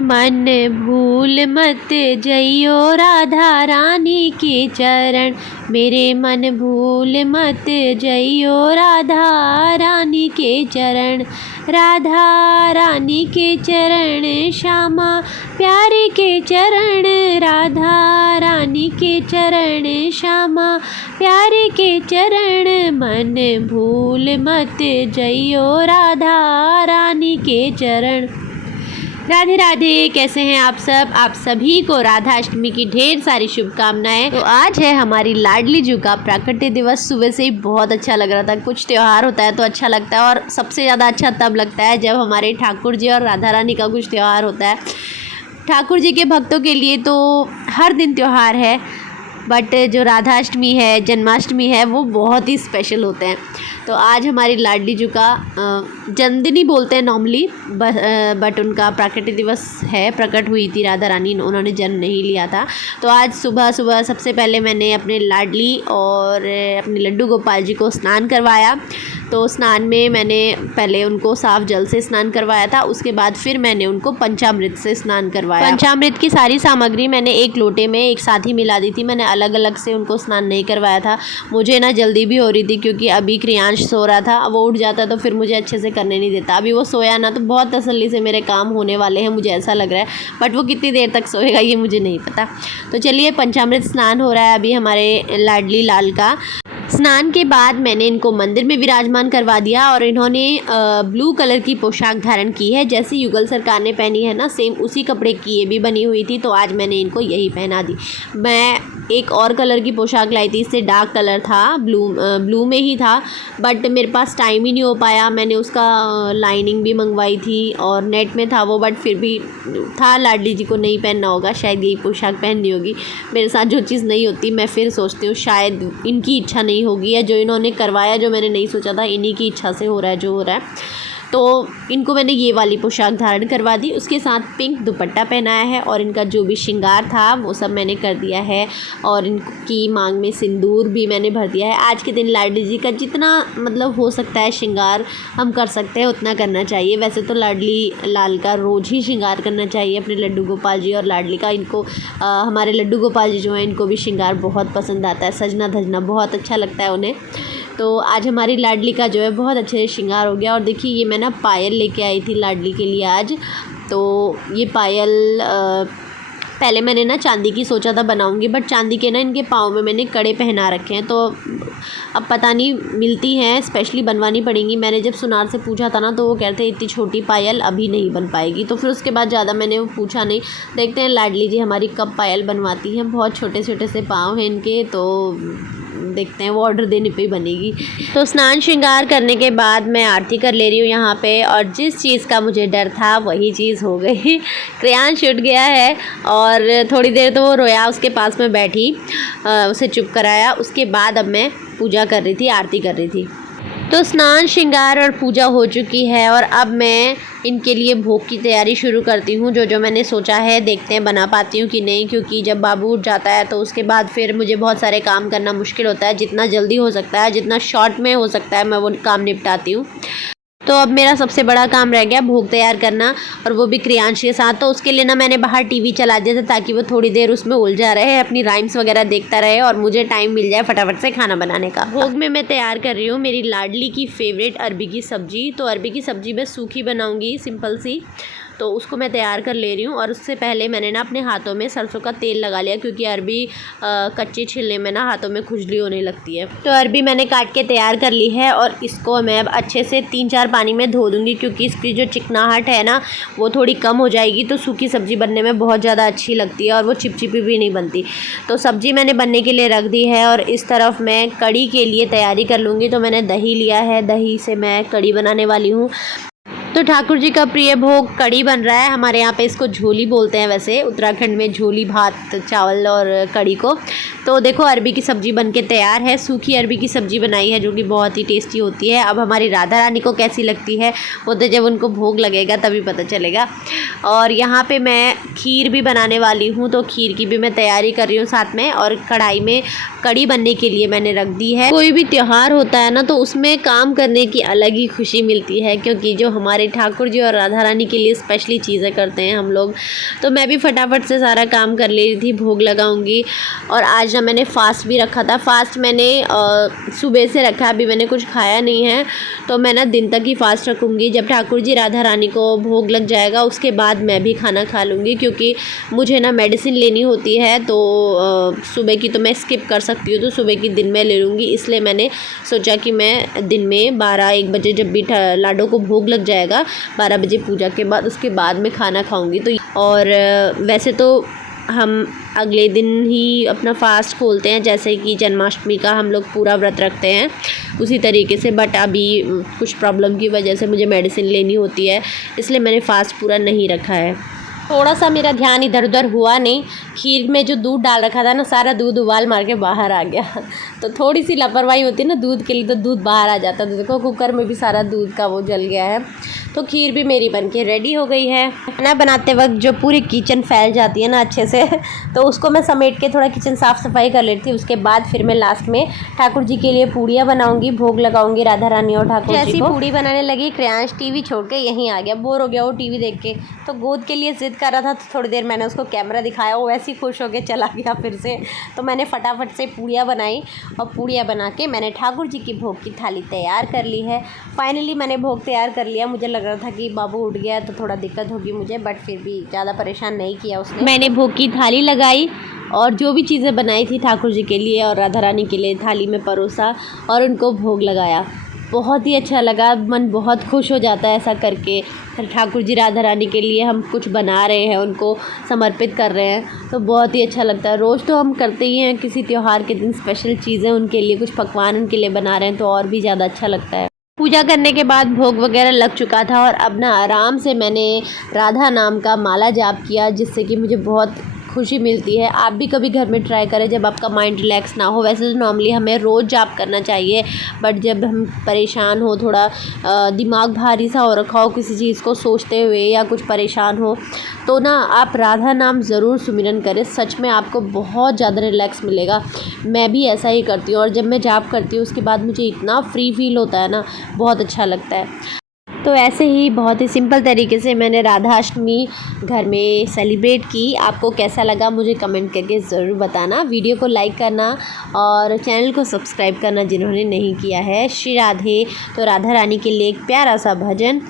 मन भूल मत जइयो राधा रानी के चरण, मेरे मन भूल मत जइयो राधा रानी के चरण। राधा रानी के चरण श्यामा प्यारी के चरण, राधा रानी के चरण श्यामा प्यारी के चरण। मन भूल मत जइयो राधा रानी के चरण। राधे राधे, कैसे हैं आप सब? आप सभी को राधा अष्टमी की ढेर सारी शुभकामनाएं। तो आज है हमारी लाडली जू का प्राकट्य दिवस। सुबह से ही बहुत अच्छा लग रहा था। कुछ त्यौहार होता है तो अच्छा लगता है, और सबसे ज़्यादा अच्छा तब लगता है जब हमारे ठाकुर जी और राधा रानी का कुछ त्यौहार होता है। ठाकुर जी के भक्तों के लिए तो हर दिन त्यौहार है, बट जो राधा अष्टमी है, जन्माष्टमी है, वो बहुत ही स्पेशल होते हैं। तो आज हमारी लाडली जू का जन्मदिन ही बोलते हैं नॉर्मली, बट उनका प्राकट्य दिवस है। प्रकट हुई थी राधा रानी, उन्होंने जन्म नहीं लिया था। तो आज सुबह सुबह सबसे पहले मैंने अपने लाडली और अपने लड्डू गोपाल जी को स्नान करवाया। तो स्नान में मैंने पहले उनको साफ जल से स्नान करवाया था, उसके बाद फिर मैंने उनको पंचामृत से स्नान करवाया। पंचामृत की सारी सामग्री मैंने एक लोटे में एक साथ ही मिला दी थी। मैंने अलग अलग से उनको स्नान नहीं करवाया था। मुझे ना जल्दी भी हो रही थी, क्योंकि अभी क्रियांश सो रहा था। वो उठ जाता तो फिर मुझे अच्छे से करने नहीं देता। अभी वो सोया ना तो बहुत तसल्ली से मेरे काम होने वाले हैं, मुझे ऐसा लग रहा है। बट वो कितनी देर तक सोएगा ये मुझे नहीं पता। तो चलिए, पंचामृत स्नान हो रहा है अभी हमारे लाडली लाल का। स्नान के बाद मैंने इनको मंदिर में विराजमान करवा दिया, और इन्होंने ब्लू कलर की पोशाक धारण की है, जैसे युगल सरकार ने पहनी है ना, सेम उसी कपड़े की ये भी बनी हुई थी। तो आज मैंने इनको यही पहना दी। मैं एक और कलर की पोशाक लाई थी, इससे डार्क कलर था, ब्लू में ही था, बट मेरे पास टाइम ही नहीं हो पाया। मैंने उसका लाइनिंग भी मंगवाई थी और नेट में था वो, बट फिर भी था लाडली जी को नहीं पहनना होगा, शायद यही पोशाक पहननी होगी। मेरे साथ जो चीज़ नहीं होती मैं फिर सोचती हूँ शायद इनकी इच्छा नहीं होगी, या जो इन्होंने करवाया, जो मैंने नहीं सोचा था, इन्हीं की इच्छा से हो रहा है जो हो रहा है। तो इनको मैंने ये वाली पोशाक धारण करवा दी, उसके साथ पिंक दुपट्टा पहनाया है, और इनका जो भी श्रृंगार था वो सब मैंने कर दिया है, और इनकी मांग में सिंदूर भी मैंने भर दिया है। आज के दिन लाडली जी का जितना मतलब हो सकता है श्रृंगार हम कर सकते हैं उतना करना चाहिए। वैसे तो लाडली लाल का रोज़ ही श्रृंगार करना चाहिए, अपने लड्डू गोपाल जी और लाडली का। इनको हमारे लड्डू गोपाल जी जो हैं, इनको भी श्रृंगार बहुत पसंद आता है, सजना धजना बहुत अच्छा लगता है उन्हें। तो आज हमारी लाडली का जो है बहुत अच्छे से श्रृंगार हो गया। और देखिए, ये मैं ना पायल लेके आई थी लाडली के लिए आज। तो ये पायल पहले मैंने ना चांदी की सोचा था बनाऊंगी, बट चांदी के ना इनके पाँव में मैंने कड़े पहना रखे हैं, तो अब पता नहीं मिलती हैं, स्पेशली बनवानी पड़ेंगी। मैंने जब सुनार से पूछा था ना, तो वो कहते हैं इतनी छोटी पायल अभी नहीं बन पाएगी। तो फिर उसके बाद ज़्यादा मैंने वो पूछा नहीं। देखते हैं लाडली जी हमारी कब पायल बनवाती हैं। बहुत छोटे छोटे से पाँव हैं इनके, तो देखते हैं, वो ऑर्डर देने पे ही बनेगी। तो स्नान श्रृंगार करने के बाद मैं आरती कर ले रही हूँ यहाँ पे, और जिस चीज़ का मुझे डर था वही चीज़ हो गई। क्रेयांश उठ गया है, और थोड़ी देर तो वो रोया, उसके पास में बैठी, उसे चुप कराया। उसके बाद अब मैं पूजा कर रही थी, आरती कर रही थी। तो स्नान श्रृंगार और पूजा हो चुकी है, और अब मैं इनके लिए भोग की तैयारी शुरू करती हूँ। जो मैंने सोचा है, देखते हैं बना पाती हूँ कि नहीं, क्योंकि जब बाबू उठ जाता है तो उसके बाद फिर मुझे बहुत सारे काम करना मुश्किल होता है। जितना जल्दी हो सकता है, जितना शॉर्ट में हो सकता है, मैं वो काम निपटाती हूँ। तो अब मेरा सबसे बड़ा काम रह गया भोग तैयार करना, और वो भी क्रियांश के साथ। तो उसके लिए ना मैंने बाहर टीवी चला दिया था, ताकि वो थोड़ी देर उसमें उलझा रहे, अपनी राइम्स वगैरह देखता रहे, और मुझे टाइम मिल जाए फटाफट से खाना बनाने का। भोग में मैं तैयार कर रही हूँ मेरी लाडली की फेवरेट अरबी की सब्ज़ी। तो अरबी की सब्ज़ी मैं सूखी बनाऊँगी, सिंपल सी, तो उसको मैं तैयार कर ले रही हूँ। और उससे पहले मैंने ना अपने हाथों में सरसों का तेल लगा लिया, क्योंकि अरबी कच्चे छिलने में ना हाथों में खुजली होने लगती है। तो अरबी मैंने काट के तैयार कर ली है, और इसको मैं अब अच्छे से 3-4 पानी में धो दूँगी, क्योंकि इसकी जो चिकनाहट है ना वो थोड़ी कम हो जाएगी। तो सूखी सब्ज़ी बनने में बहुत ज़्यादा अच्छी लगती है, और वो चिपचिपी भी नहीं बनती। तो सब्ज़ी मैंने बनने के लिए रख दी है, और इस तरफ मैं कड़ी के लिए तैयारी कर लूँगी। तो मैंने दही लिया है, दही से मैं कड़ी बनाने वाली हूँ। तो ठाकुर जी का प्रिय भोग कड़ी बन रहा है। हमारे यहाँ पे इसको झोली बोलते हैं, वैसे उत्तराखंड में झोली, भात चावल और कड़ी को। तो देखो, अरबी की सब्ज़ी बन के तैयार है। सूखी अरबी की सब्ज़ी बनाई है, जो कि बहुत ही टेस्टी होती है। अब हमारी राधा रानी को कैसी लगती है वो तो जब उनको भोग लगेगा तभी पता चलेगा। और यहाँ पे मैं खीर भी बनाने वाली हूँ, तो खीर की भी मैं तैयारी कर रही हूँ साथ में। और कढ़ाई में कड़ी बनने के लिए मैंने रख दी है। कोई भी त्यौहार होता है ना, तो उसमें काम करने की अलग ही खुशी मिलती है, क्योंकि जो हमारे हमारे ठाकुर जी और राधा रानी के लिए स्पेशली चीज़ें करते हैं हम लोग। तो मैं भी फटाफट से सारा काम कर ले रही थी, भोग लगाऊंगी। और आज ना मैंने फ़ास्ट भी रखा था। फ़ास्ट मैंने सुबह से रखा, अभी मैंने कुछ खाया नहीं है, तो मैं ना दिन तक ही फ़ास्ट रखूँगी। जब ठाकुर जी राधा रानी को भोग लग जाएगा उसके बाद मैं भी खाना खा लूँगी, क्योंकि मुझे ना मेडिसिन लेनी होती है। तो सुबह की तो मैं स्किप कर सकती हूँ, तो सुबह की दिन में ले लूँगी। इसलिए मैंने सोचा कि मैं दिन में 12-1 बजे जब भी लाडो को भोग लग जाएगा 12 बजे पूजा के बाद, उसके बाद मैं खाना खाऊँगी। तो और वैसे तो हम अगले दिन ही अपना फ़ास्ट खोलते हैं, जैसे कि जन्माष्टमी का हम लोग पूरा व्रत रखते हैं उसी तरीके से। बट अभी कुछ प्रॉब्लम की वजह से मुझे मेडिसिन लेनी होती है, इसलिए मैंने फ़ास्ट पूरा नहीं रखा है। थोड़ा सा मेरा ध्यान इधर उधर हुआ नहीं, खीर में जो दूध डाल रखा था ना, सारा दूध उबाल मार के बाहर आ गया। तो थोड़ी सी लापरवाही होती है ना दूध के लिए, तो दूध बाहर आ जाता है। तो देखो कुकर में भी सारा दूध का वो जल गया है। तो खीर भी मेरी बनके रेडी हो गई है। खाना बनाते वक्त जो पूरी किचन फैल जाती है ना अच्छे से, तो उसको मैं समेट के थोड़ा किचन साफ़ सफाई कर लेती हूँ। उसके बाद फिर मैं लास्ट में ठाकुर जी के लिए पूड़ियाँ बनाऊँगी, भोग लगाऊँगी राधा रानी और ठाकुर जी को। जैसी पूड़ी बनाने लगी, क्रियांश टीवी छोड़ के यहीं आ गया, बोर हो गया वो टीवी देख के। तो गोद के लिए ज़िद कर रहा था, तो थोड़ी देर मैंने उसको कैमरा दिखाया, वो वैसे ही खुश होकर चला गया फिर से। तो मैंने फटाफट से पूड़ियाँ बनाई, और पूड़ियाँ बना के मैंने ठाकुर जी की भोग की थाली तैयार कर ली है। फाइनली मैंने भोग तैयार कर लिया। मुझे लग रहा था कि बाबू उठ गया तो थोड़ा दिक्कत होगी मुझे, बट फिर भी ज़्यादा परेशान नहीं किया उसने। मैंने भोग की थाली लगाई और जो भी चीज़ें बनाई थी ठाकुर जी के लिए और राधा रानी के लिए थाली में परोसा और उनको भोग लगाया। बहुत ही अच्छा लगा, मन बहुत खुश हो जाता है ऐसा करके। ठाकुर जी राधा रानी के लिए हम कुछ बना रहे हैं, उनको समर्पित कर रहे हैं, तो बहुत ही अच्छा लगता है। रोज़ तो हम करते ही हैं, किसी त्यौहार के दिन स्पेशल चीज़ें उनके लिए, कुछ पकवान उनके लिए बना रहे हैं, तो और भी ज़्यादा अच्छा लगता है। पूजा करने के बाद भोग वगैरह लग चुका था और अब ना आराम से मैंने राधा नाम का माला जाप किया, जिससे कि मुझे बहुत खुशी मिलती है। आप भी कभी घर में ट्राई करें जब आपका माइंड रिलैक्स ना हो। वैसे तो नॉर्मली हमें रोज़ जाप करना चाहिए, बट जब हम परेशान हो, थोड़ा दिमाग भारी सा हो रखा हो किसी चीज़ को सोचते हुए या कुछ परेशान हो, तो ना आप राधा नाम ज़रूर सुमिरन करें। सच में आपको बहुत ज़्यादा रिलैक्स मिलेगा। मैं भी ऐसा ही करती हूँ, और जब मैं जाप करती हूँ उसके बाद मुझे इतना फ्री फील होता है ना, बहुत अच्छा लगता है। तो ऐसे ही बहुत ही सिंपल तरीके से मैंने राधाष्टमी घर में सेलिब्रेट की। आपको कैसा लगा मुझे कमेंट करके ज़रूर बताना। वीडियो को लाइक करना और चैनल को सब्सक्राइब करना जिन्होंने नहीं किया है। श्री राधे। तो राधा रानी के लिए एक प्यारा सा भजन।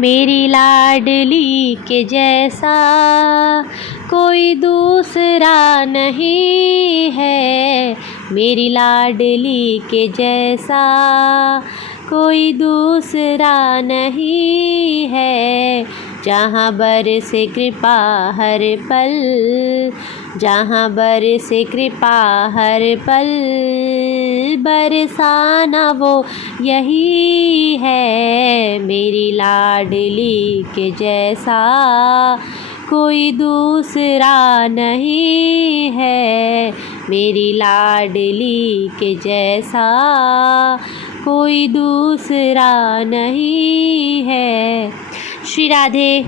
मेरी लाडली के जैसा कोई दूसरा नहीं है, मेरी लाडली के जैसा कोई दूसरा नहीं है। जहाँ बरसे कृपा हर पल, जहाँ बरसे कृपा हर पल, बरसाना वो यही है। मेरी लाडली के जैसा कोई दूसरा नहीं है, मेरी लाडली के जैसा कोई दूसरा नहीं है। श्री राधे।